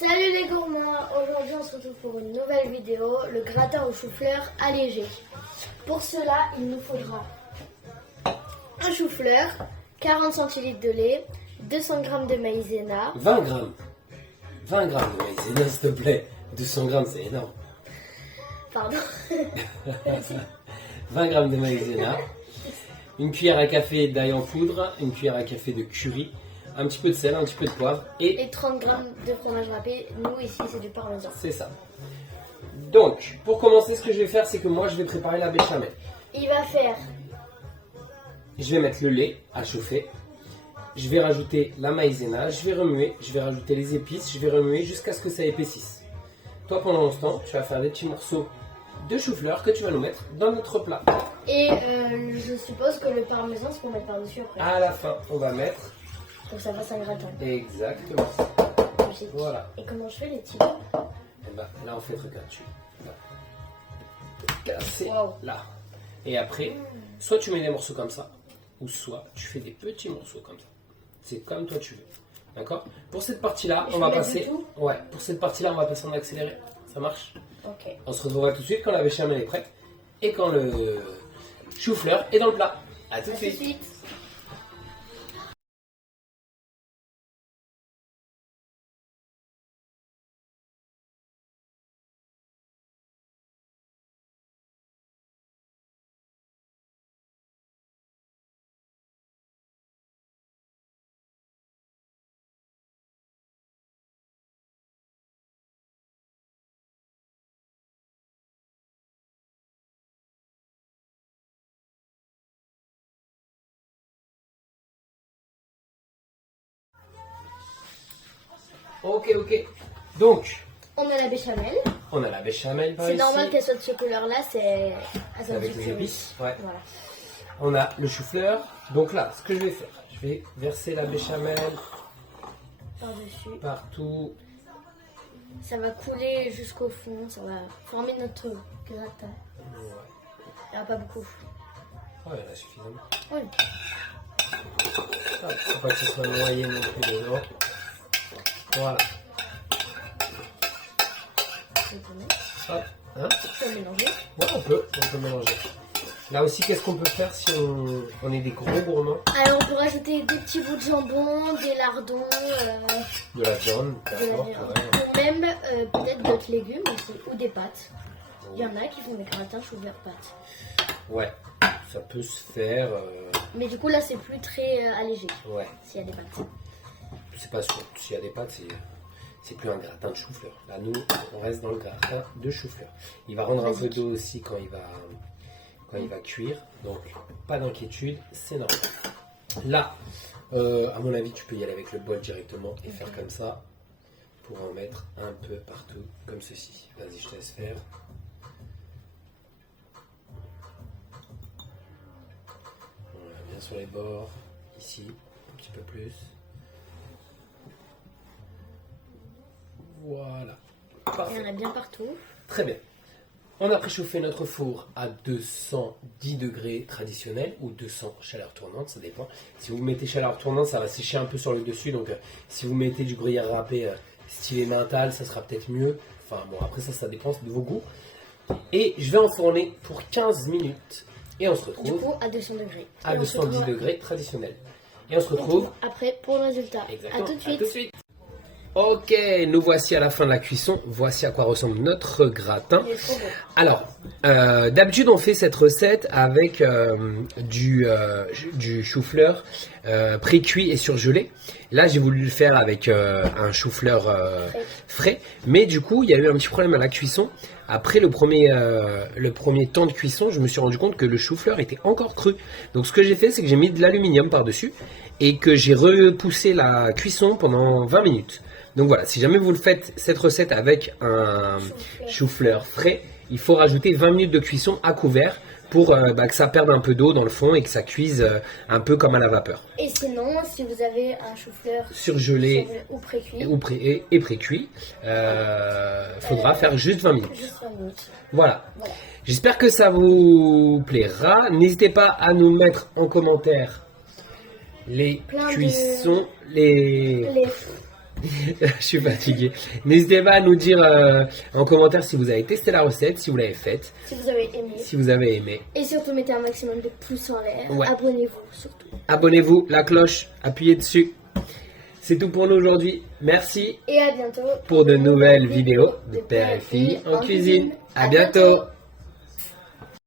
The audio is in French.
Salut les gourmands, aujourd'hui on se retrouve pour une nouvelle vidéo, le gratin au chou-fleur allégé. Pour cela, il nous faudra un chou-fleur, 40 centilitres de lait, 200 g de maïzena, 20 grammes. 20 grammes de maïzena, s'il te plaît. 200 grammes, c'est énorme. pardon, 20 grammes de maïzena, une cuillère à café d'ail en poudre, une cuillère à café de curry, un petit peu de sel, un petit peu de poivre et... et 30 g de fromage râpé. Nous ici c'est du parmesan. C'est ça. Donc, pour commencer, ce que je vais faire, c'est que moi, je vais préparer la béchamel. Il va faire Je vais mettre le lait à chauffer. Je vais rajouter la maïzena, je vais remuer, je vais rajouter les épices, je vais remuer jusqu'à ce que ça épaississe. Toi, pendant ce temps, tu vas faire des petits morceaux de chou-fleur que tu vas nous mettre dans notre plat. et je suppose que le parmesan c'est pour mettre par-dessus après. À la fin, on va mettre Pour que ça fasse un gratin. exactement. Logique. Voilà. Et comment je fais les petits? Et ben, là, on fait truc là-dessus. Là. Casser Wow. là. Et après, soit tu mets des morceaux comme ça, ou soit tu fais des petits morceaux comme ça. C'est comme toi tu veux. D'accord? Pour cette partie-là, Et on je va peux mettre passer. du tout? Ouais, pour cette partie-là, on va passer en accéléré. Ça marche? Ok. On se retrouvera tout de suite quand la béchamel est prête et quand le chou-fleur est dans le plat. A tout de À tout de suite. suite. Ok, ok. Donc, On a la béchamel. on a la béchamel par C'est ici. normal qu'elle soit de ce couleur-là, c'est Avec les épices. Ouais. Voilà. On a le chou-fleur. Donc là, ce que je vais faire, je vais verser la béchamel Par-dessus. partout. Ça va couler jusqu'au fond, ça va former notre gratin. Ouais. Il n'y en a pas beaucoup. Oh, il y en a suffisamment. Oui. Hop, faut pas que ce soit noyé non plus dedans. Voilà. Je peux mettre. Hop. Hein? Je peux mélanger. Ouais, on peut mélanger. Là aussi, qu'est-ce qu'on peut faire si on est des gros gourmands? Alors on peut rajouter des petits bouts de jambon, des lardons, De la viande, peu de la importe, viande. ouais. Ou même peut-être d'autres légumes aussi, ou des pâtes. Il y en a qui font des gratins chou-fleur pâtes. Ouais, ça peut se faire. Mais du coup là c'est plus très allégé Ouais, s'il y a des pâtes. c'est pas sûr. S'il y a des pâtes, c'est plus un gratin de chou-fleur. Là, nous, on reste dans le gratin de chou-fleur. Il va rendre un peu Basique. d'eau aussi quand il va cuire. Donc, pas d'inquiétude, c'est normal. Là, à mon avis, tu peux y aller avec le bol directement et faire comme ça pour en mettre un peu partout, comme ceci. Vas-y, je te laisse faire. Voilà, bien sur les bords, ici, un petit peu plus. Voilà. Il y Parfait. en a bien partout. Très bien. On a préchauffé notre four à 210 degrés traditionnel ou 200 chaleur tournante, ça dépend. Si vous mettez chaleur tournante, ça va sécher un peu sur le dessus. Donc, si vous mettez du gruyère râpé style emmental, ça sera peut-être mieux. Enfin, bon, après ça dépend de vos goûts. Et je vais enfourner pour 15 minutes. Et on se Du retrouve coup à 200 degrés. à Et on se 210 retrouve degrés traditionnel. Et on se retrouve après pour le résultat. exactement À tout de à suite. tout de suite. Ok, nous voici à la fin de la cuisson. Voici à quoi ressemble notre gratin. Il est trop beau. Alors, d'habitude, on fait cette recette avec du chou-fleur pré-cuit et surgelé. Là, j'ai voulu le faire avec un chou-fleur frais. Mais du coup, il y a eu un petit problème à la cuisson. Après le premier temps de cuisson, je me suis rendu compte que le chou-fleur était encore cru. Donc, ce que j'ai fait, c'est que j'ai mis de l'aluminium par-dessus et que j'ai repoussé la cuisson pendant 20 minutes. Donc voilà, si jamais vous le faites cette recette avec un chou-fleur frais, il faut rajouter 20 minutes de cuisson à couvert pour que ça perde un peu d'eau dans le fond et que ça cuise un peu comme à la vapeur. Et sinon, si vous avez un chou-fleur Surgelé ou précuit, et pré-cuit, faudra faire juste 20 minutes. juste 20 minutes. Voilà. Voilà. J'espère que ça vous plaira. N'hésitez pas à nous mettre en commentaire les Plein de- cuissons, les Je suis fatigué. N'hésitez pas à nous dire en commentaire si vous avez testé la recette, si vous l'avez faite, Si vous avez aimé. si vous avez aimé. Et surtout, mettez un maximum de pouces en l'air. Ouais. Abonnez-vous surtout. Abonnez-vous, la cloche, appuyez dessus. C'est tout pour nous aujourd'hui. Merci Et à bientôt pour de nouvelles vidéos de Père et Fille en cuisine. À bientôt.